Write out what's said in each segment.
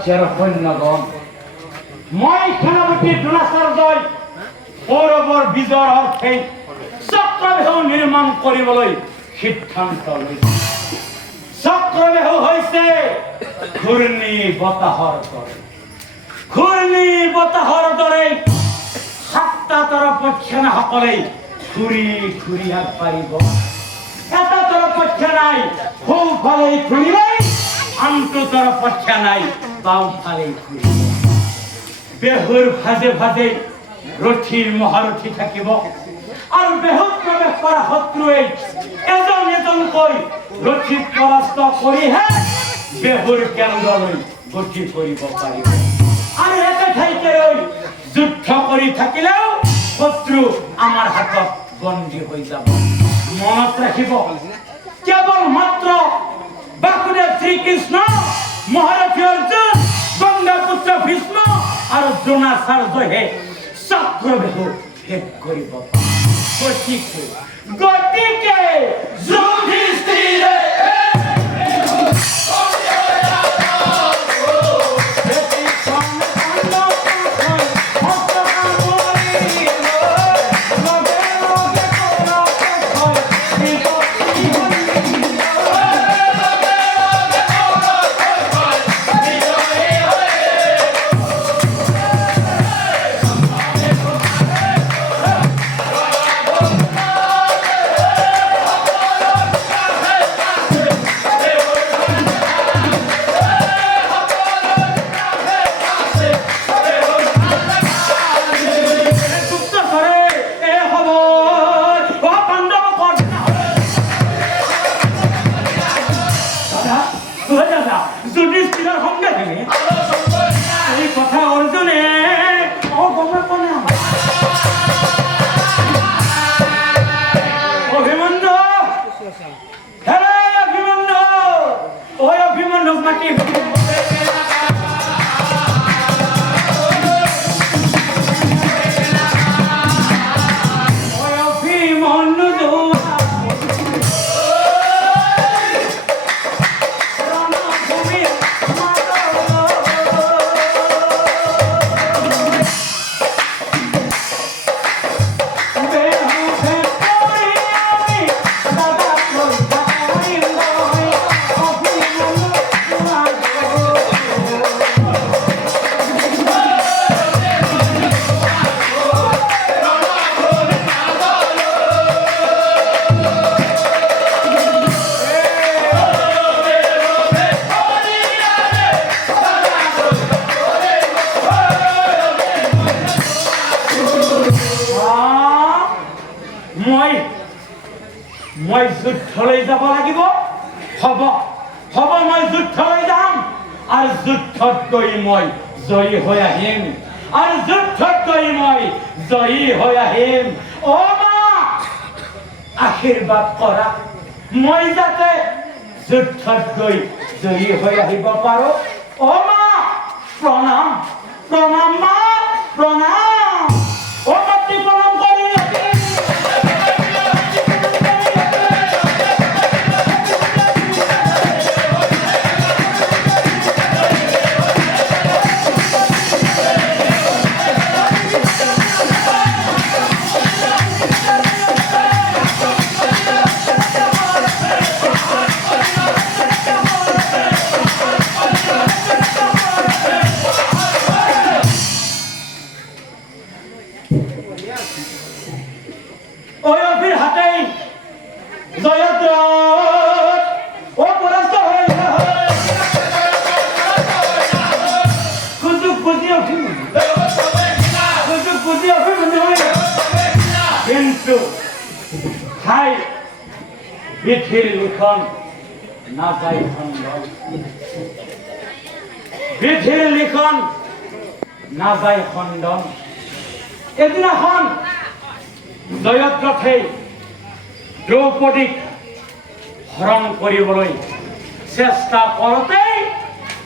ৰাজ্যৰ সৈন্যগণ মই সেনাপতি দ্ৰোণাচাৰ্যই কৌৰৱৰ বিজয়ৰ অৰ্থে চক্ৰবেহু নিৰ্মাণ কৰিবলৈ সিদ্ধান্ত লৈছে। চক্ৰবেহু হৈছে ঘূৰ্ণী বতাহৰ দৰে। ঘূৰ্ণী বতাহৰ দৰে সাতটা তৰফত সেনাসকলে ঘূৰি ঘূৰি আগবাঢ়িব। এটা তৰফত সেনাই সোঁফালে ঘূৰিলে, আনটো তৰফত সেনাই বাওঁফালে ঘূৰিব। বেহুৰ ভাজে ভাজে ৰথীৰ মহাৰথী থাকিব আৰু বেহুত প্ৰৱেশ কৰা শত্ৰুৱে এজন এজনকৈ ৰথীক পৰাস্ত কৰিহে বেহুৰ কেন্দ্ৰলৈ গতি কৰিব পাৰিব। আৰু একে ঠাইতে ৰৈ যুদ্ধ কৰি থাকিলেও শত্ৰু আমাৰ হাতত বন্দী হৈ যাব। মনত ৰাখিব, কেৱল মাত্ৰ বাসুদেৱ শ্ৰীকৃষ্ণ, মহাৰথী অৰ্জুন, গংগাপুত্ৰ ভীষ্ম আৰু দ্ৰোণাচাৰ্যহে চক্ৰবেহু শেষ কৰিব পাৰে। গতিকে যুধিষ্ঠিৰে মই যুদ্ধলৈ যাব লাগিব। হ'ব হ'ব, মই যুদ্ধলৈ যাম আৰু যুদ্ধত গৈ মই জয়ী হৈ আহিম আৰু যুদ্ধত গৈ মই জয়ী হৈ আহিম। অ মা, আশীৰ্বাদ কৰা, মই যাতে যুদ্ধত গৈ জয়ী হৈ আহিব পাৰো। অ মা, প্ৰণাম প্ৰণাম মা, প্ৰণাম। অ মাতৃ, প্ৰণাম কৰি বিধিৰ লিখন নাযায় খণ্ডন। বিধিৰ লিখন নাযায় খণ্ডন। এদিনাখন জয়দ্ৰথে দ্ৰৌপদীক হৰণ কৰিবলৈ চেষ্টা কৰোঁতেই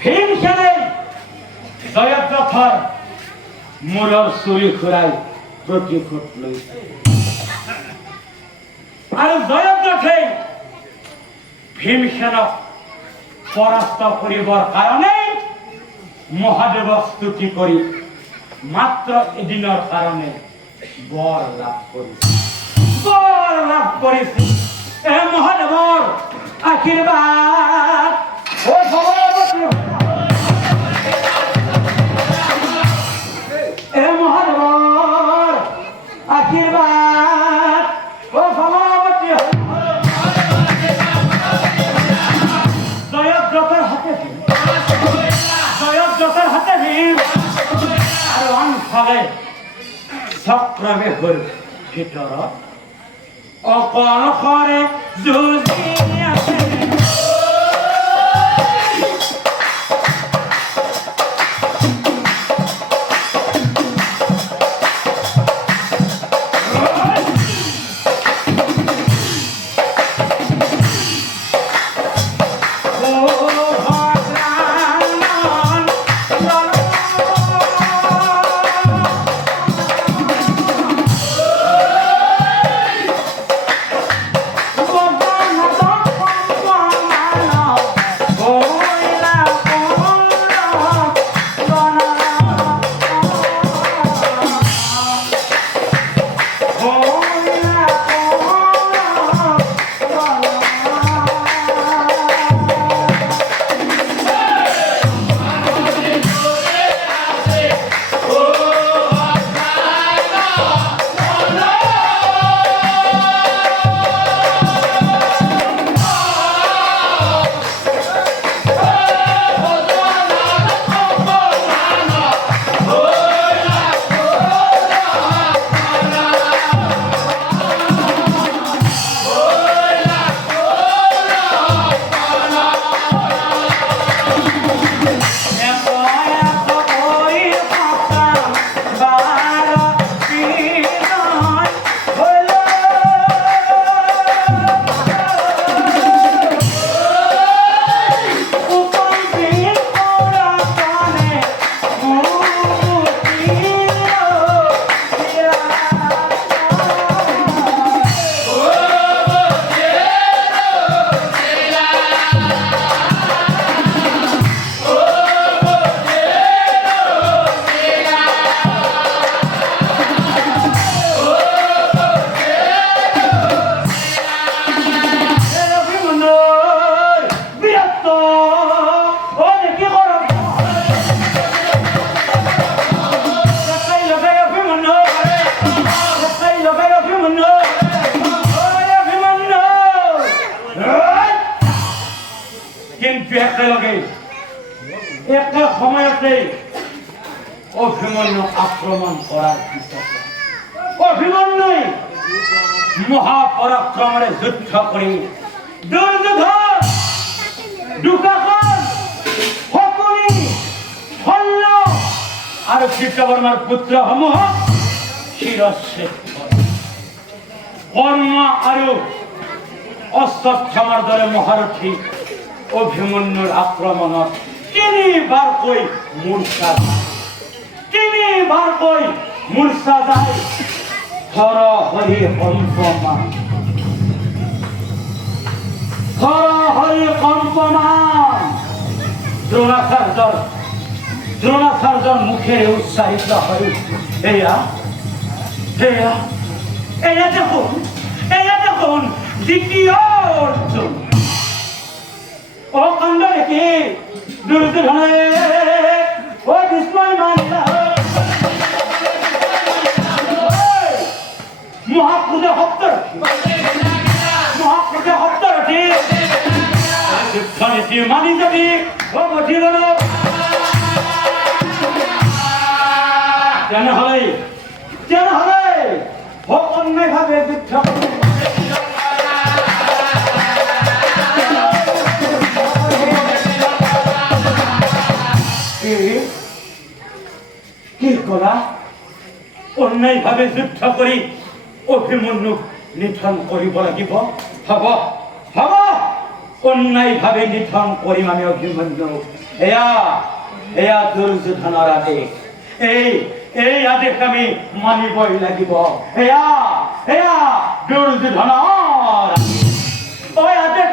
ভীমসেনে জয়দ্ৰথৰ মূৰৰ চুৰি ঘূৰাই প্ৰতিশোধ লৈছে। আৰু জয়দ্ৰথে ভীমসেনক পৰাস্ত কৰিবৰ কাৰণে মহাদেৱ স্তুতি কৰি মাত্ৰ এদিনৰ কাৰণে বৰ লাভ কৰিছে এ মহাদেৱৰ আশীৰ্বাদ এ মহাদেৱৰ আশীৰ্বাদ ও সভাপতি জয়দ্ৰথৰ হাতে আৰু আনফালে চক্ৰবেহুৰ ভিতৰত অকলশৰে যুঁজি আছে কিন্তু একেলগে একে সময়তে অভিমন্যু আক্রমণ করার পিছনে অভিমন্যুই মহাপরাক্রমে যুদ্ধ করে দুর্যোধন দুঃশাসন শকুনি শল্য আর কৃতবর্মার পুত্র সমূহ শিরচ্ছেদ করে কর্ম আর অশ্বত্থামার দলে মহারথী অভিমন্যুর আক্রমণত তিনিবাৰকৈ মূৰ্ছা যায় হৰ হৰি কম্পমান দ্ৰোণাচাৰ্যৰ মুখেৰে উচ্চাৰিত হৈ এয়া দেখোন দ্বিতীয় অৰ্জুন ও কাণ্ড দেখি দুৰ্যোধনে ও বিস্ময় মানিলা মহাপুজা শব্দ ৰাখি যুদ্ধ নীতি মানি যাবি ও বঠিল তেনেহলে অন্যায়ভাৱে যুদ্ধ কি কলা অন্যায়ভাৱে যুদ্ধ কৰি অভিমন্যুক নিধন কৰিব লাগিব হব অন্যায়ভাৱে নিধন কৰিম আমি অভিমন্যুক এয়া দুৰ্যোধনৰ আদেশ এই আদেশ আমি মানিবই লাগিব এয়া দুৰ্যোধনৰ আদেশ